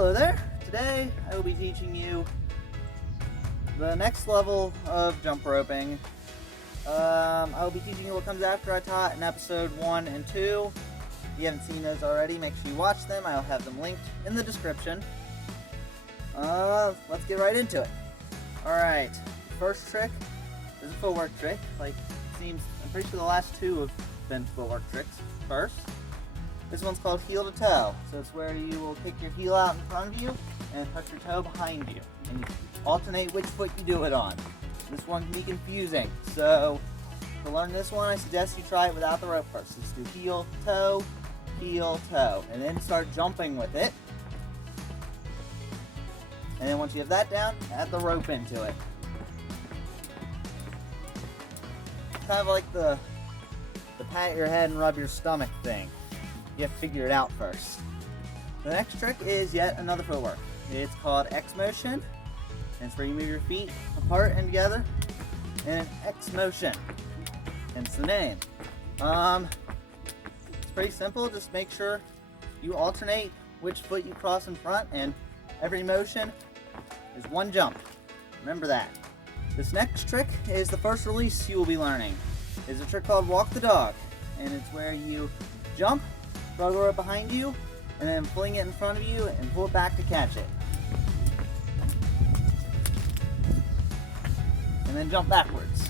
Hello there. Today I will be teaching you the next level of jump roping. I will be teaching you what comes after I taught in episode 1 and 2. If you haven't seen those already, make sure you watch them. I'll have them linked in the description. Let's get right into it. Alright, first trick is a footwork trick. I'm pretty sure the last two have been footwork tricks. First, this one's called heel to toe. So it's where you will kick your heel out in front of you and touch your toe behind you. And you alternate which foot you do it on. This one can be confusing. So to learn this one, I suggest you try it without the rope first. Just do heel, toe, and then start jumping with it. And then once you have that down, add the rope into it. Kind of like the pat your head and rub your stomach thing. You have to figure it out first. The next trick is yet another footwork. It's called X motion. And it's where you move your feet apart and together in an X motion. Hence the name. It's pretty simple. Just make sure you alternate which foot you cross in front, and every motion is one jump. Remember that. This next trick is the first release you will be learning. It's a trick called walk the dog. And it's where you jump, throw the rope behind you, and then fling it in front of you and pull it back to catch it. And then jump backwards.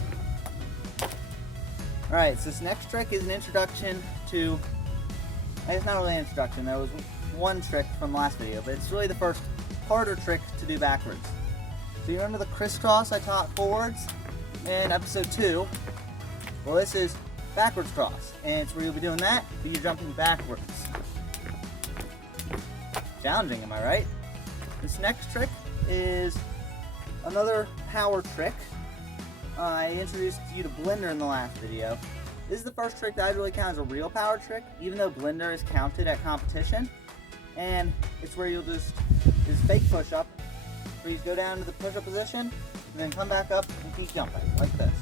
Alright, so this next trick is an introduction to, it's not really an introduction, there was one trick from the last video, but it's really the first harder trick to do backwards. So you remember the crisscross I taught forwards in episode 2? Well, this is backwards cross, and it's where you'll be doing that, but you're jumping backwards. Challenging, am I right? This next trick is another power trick. I introduced you to blender in the last video. This is the first trick that I really count as a real power trick, even though blender is counted at competition. And it's where you'll just fake push-up, where you just go down to the push-up position, and then come back up and keep jumping, like this.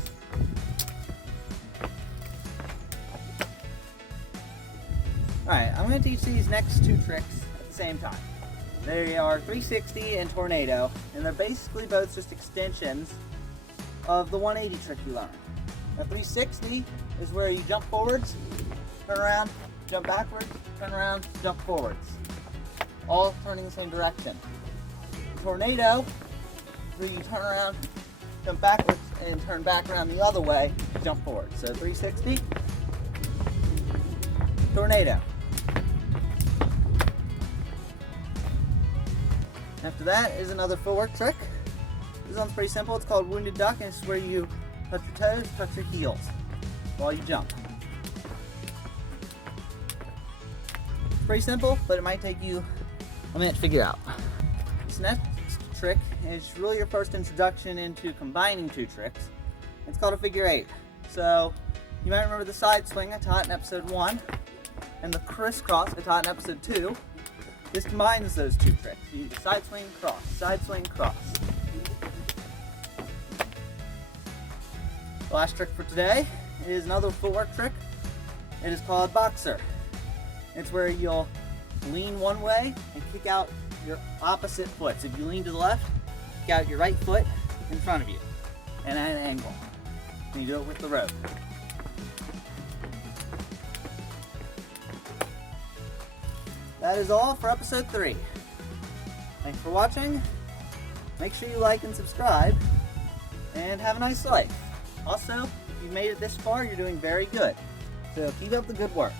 Alright, I'm going to teach these next two tricks at the same time. They are 360 and tornado, and they're basically both just extensions of the 180 trick you learned. Now 360 is where you jump forwards, turn around, jump backwards, turn around, jump forwards. All turning the same direction. Tornado, where you turn around, jump backwards, and turn back around the other way, jump forward. So 360, tornado. After that is another footwork trick. This one's pretty simple. It's called wounded duck, and it's where you touch your toes, touch your heels while you jump. It's pretty simple, but it might take you a minute to figure out. This next trick is really your first introduction into combining two tricks. It's called a figure 8. So you might remember the side swing I taught in episode 1 and the crisscross I taught in episode 2. This combines those two tricks. You do side swing, cross, side swing, cross. The last trick for today is another footwork trick. It is called boxer. It's where you'll lean one way and kick out your opposite foot. So if you lean to the left, kick out your right foot in front of you and at an angle. And you do it with the rope. That is all for episode 3. Thanks for watching. Make sure you like and subscribe, and have a nice life. Also, if you made it this far, you're doing very good. So keep up the good work.